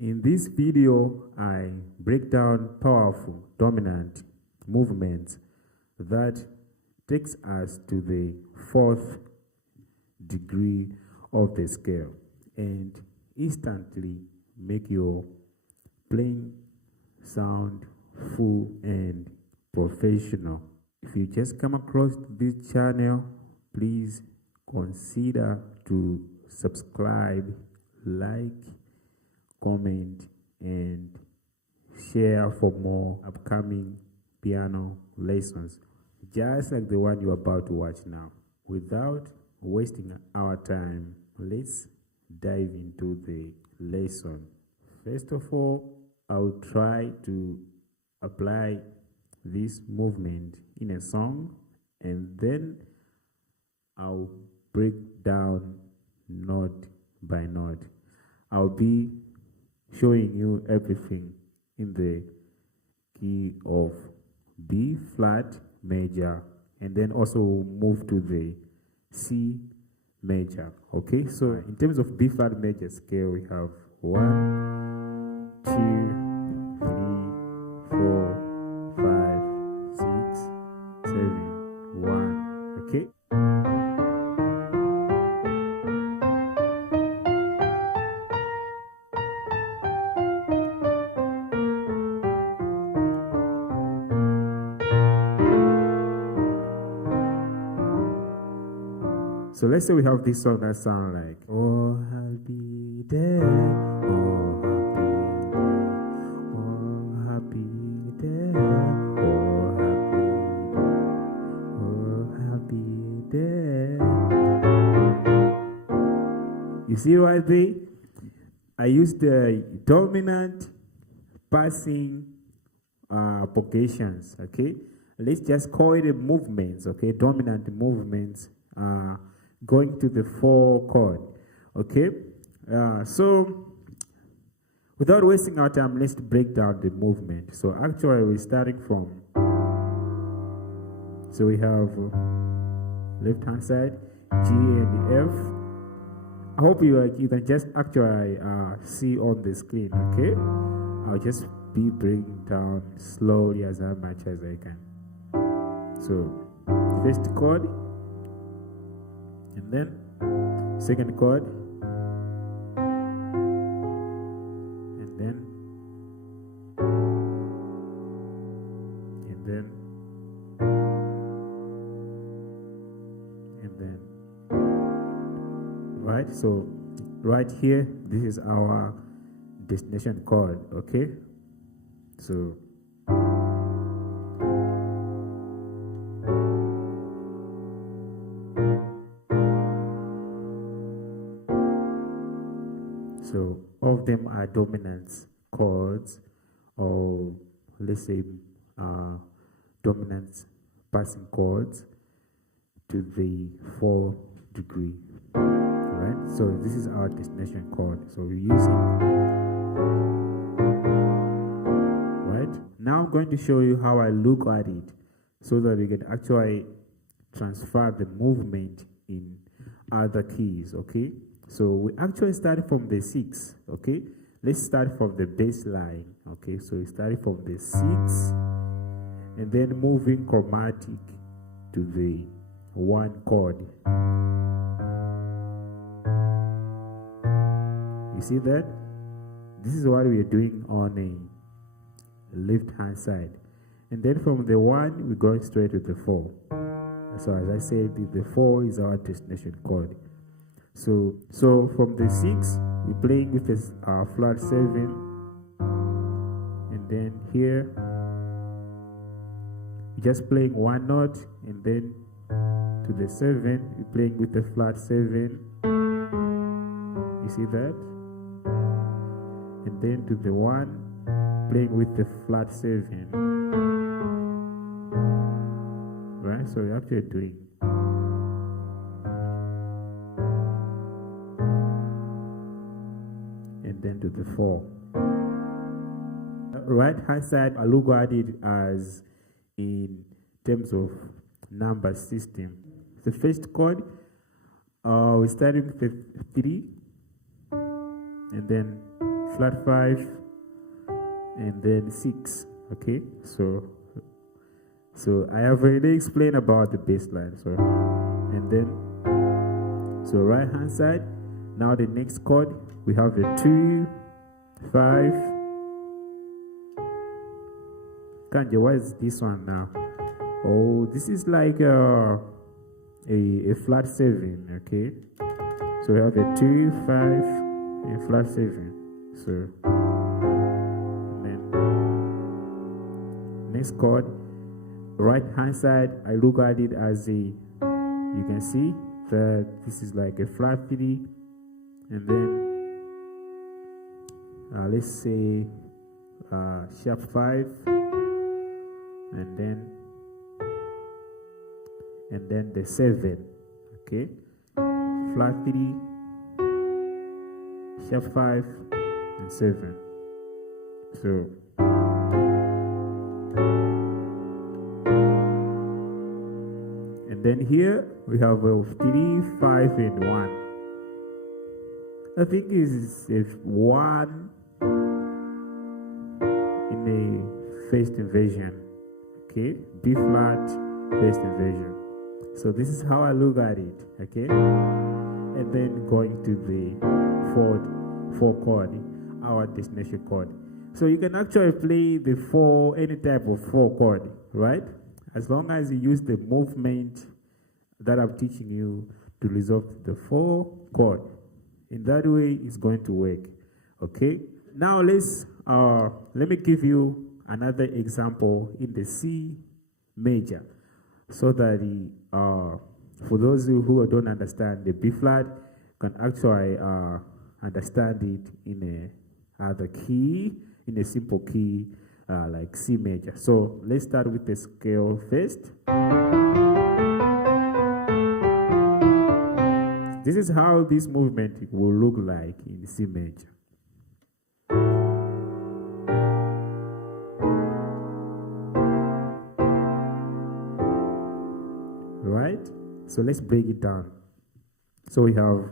In this video, I break down powerful dominant movements that takes us to the fourth degree of the scale and instantly make your playing sound full and professional. If you just come across this channel, please consider to subscribe, like, comment, and share for more upcoming piano lessons, just like the one you're about to watch now. Without wasting our time, let's dive into the lesson. First of all, I'll try to apply this movement in a song, and then I'll break down note by note. I'll be showing you everything in the key of B flat major, and then also move to the C major. Okay, so in terms of B flat major scale, we have 1, 2, 3, 4, 5, 6, 7, 1. Okay. So let's say we have this song that sounds like, oh, I'll be there, oh, I'll be there, oh, I'll be there, oh, I'll be there. You see right there? I used the dominant passing progressions, okay? Let's just call it a movements, okay? Dominant movements. Going to the 4 chord, okay? So without wasting our time, let's break down the movement. So actually we're starting from, so we have left hand side, G and the F. I hope you can just actually see on the screen, okay? I'll just be breaking down slowly as much as I can. So first chord, and then second chord, and then right. So right here, this is our destination chord. Okay, so all of them are dominant chords, or let's say dominant passing chords to the 4th degree. Right? So this is our destination chord. So we're using. Right? Now I'm going to show you how I look at it so that we can actually transfer the movement in other keys. Okay? So we actually start from the 6, okay? Let's start from the bass line, okay? So we start from the 6, and then moving chromatic to the 1 chord. You see that? This is what we are doing on a left hand side. And then from the 1, we're going straight to the 4. So as I said, the 4 is our destination chord. So from the 6, we're playing with a flat 7, and then here we're just playing 1 note, and then to the 7, we're playing with a flat 7. You see that? And then to the 1, playing with the flat 7. Right? So we're actually doing. Then to the 4. Right hand side, I look at it as in terms of number system. The first chord, we started with 3, and then flat 5, and then 6. Okay, so I have already explained about the bass line. So, and then, so right hand side, now the next chord, we have a 2, 5. Kanje, what is this one now? Oh, this is like a flat 7, okay? So we have a 2, 5, and flat 7. So, and then next chord, right hand side, I look at it as a, you can see that this is like a flat 3, and then let's say sharp 5, and then the 7, okay, flat 3, sharp 5, and 7. So and then here we have a 3, 5, and 1. I think it's if 1 in a first inversion, okay, B flat first inversion. So this is how I look at it, okay, and then going to the four chord, our destination chord. So you can actually play the any type of 4 chord, right? As long as you use the movement that I'm teaching you to resolve the 4 chord. In that way, it's going to work. Okay. Now let me give you another example in the C major, so that for those who don't understand the B flat, can actually understand it in other key, in a simple key like C major. So let's start with the scale first. This is how this movement will look like in C major. Right? So let's break it down. So we have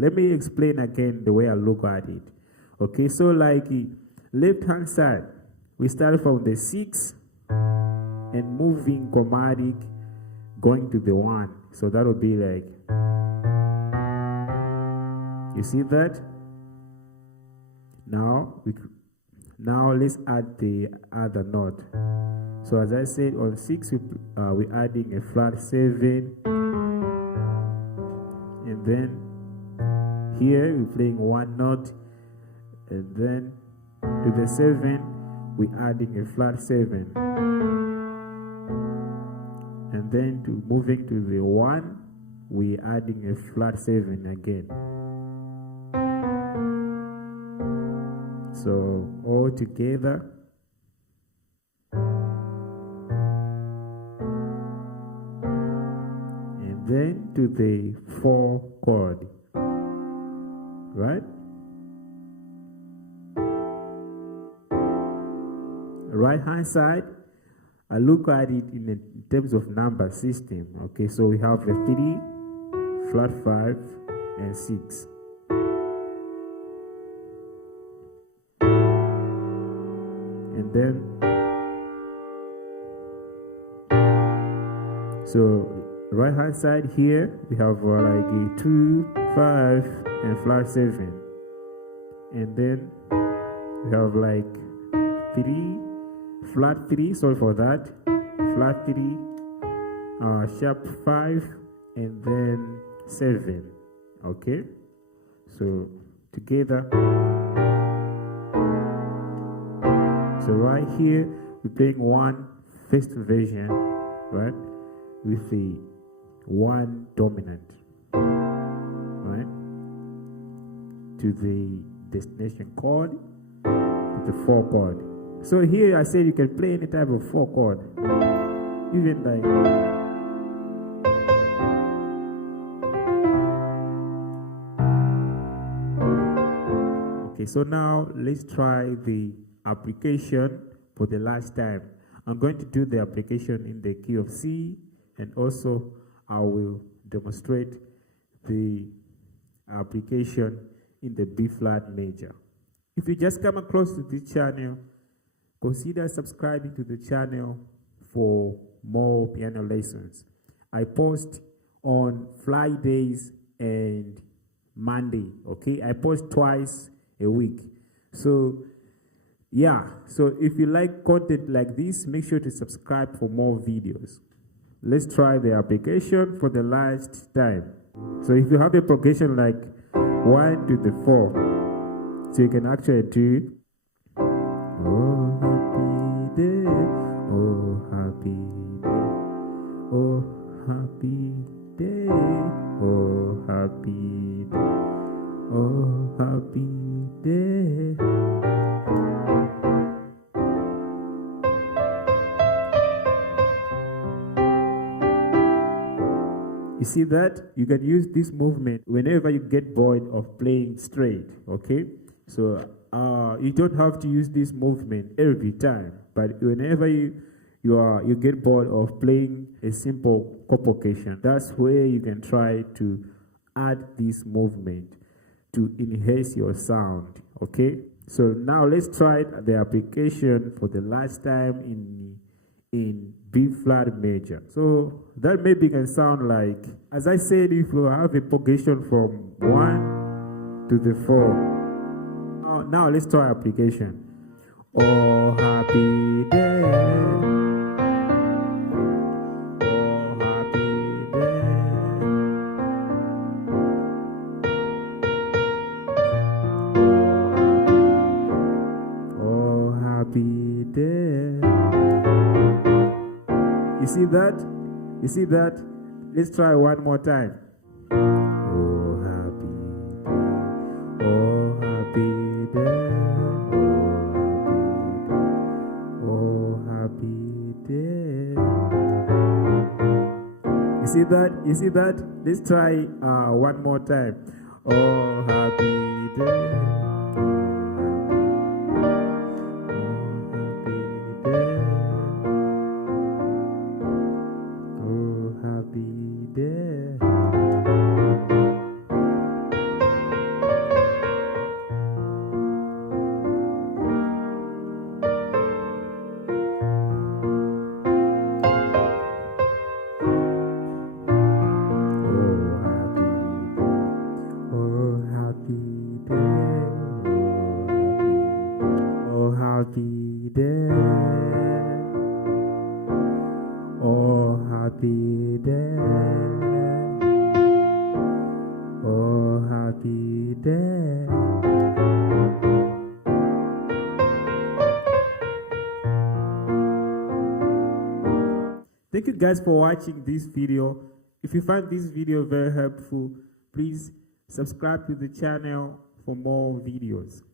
let me explain again the way I look at it. Okay, so like left hand side, we start from the 6 and moving chromatic going to the 1. So that would be like, you see that? Now let's add the other note. So as I said, on 6 we're adding a flat 7, and then here we're playing 1 note, and then to the 7 we're adding a flat 7, and then to moving to the 1 we're adding a flat 7 again. So all together, and then to the 4 chord. Right? Right hand side, I look at it in terms of number system. Okay, so we have a 3, flat 5, and 6. And then, so right hand side here, we have like a 2, 5, and flat 7. And then we have like 3, flat 3, sorry for that, flat 3, sharp 5, and then 7. Okay, so together. So right here we're playing 1 first inversion, right, with the 1 dominant, right, to the destination chord, to the 4 chord. So here I said you can play any type of 4 chord, even like, okay, so now let's try the application for the last time. I'm going to do the application in the key of C, and also I will demonstrate the application in the B flat major. If you just come across to this channel, consider subscribing to the channel for more piano lessons. I post on Fridays and Monday, okay? I post twice a week. So yeah, so if you like content like this, make sure to subscribe for more videos. Let's try the application for the last time. So if you have a progression like 1 to the 4, so you can actually do it. Oh, happy day, oh, happy day, oh, happy day, oh, happy day, oh, happy day. You see that? You can use this movement whenever you get bored of playing straight, okay? So you don't have to use this movement every time, but whenever you get bored of playing a simple complication, that's where you can try to add this movement to enhance your sound, okay? So now let's try the application for the last time in B flat major. So that maybe can sound like, as I said, if you have a progression from 1 to the 4. Now let's try application. Oh, happy day. Oh, happy day. Oh, happy day. You see that? You see that? Let's try one more time. Oh, happy day. Oh, happy day. Oh, happy day. You see that? You see that? Let's try one more time. Oh, happy day. Happy day, oh happy day, oh happy day. Thank you guys for watching this video. If you find this video very helpful, please subscribe to the channel for more videos.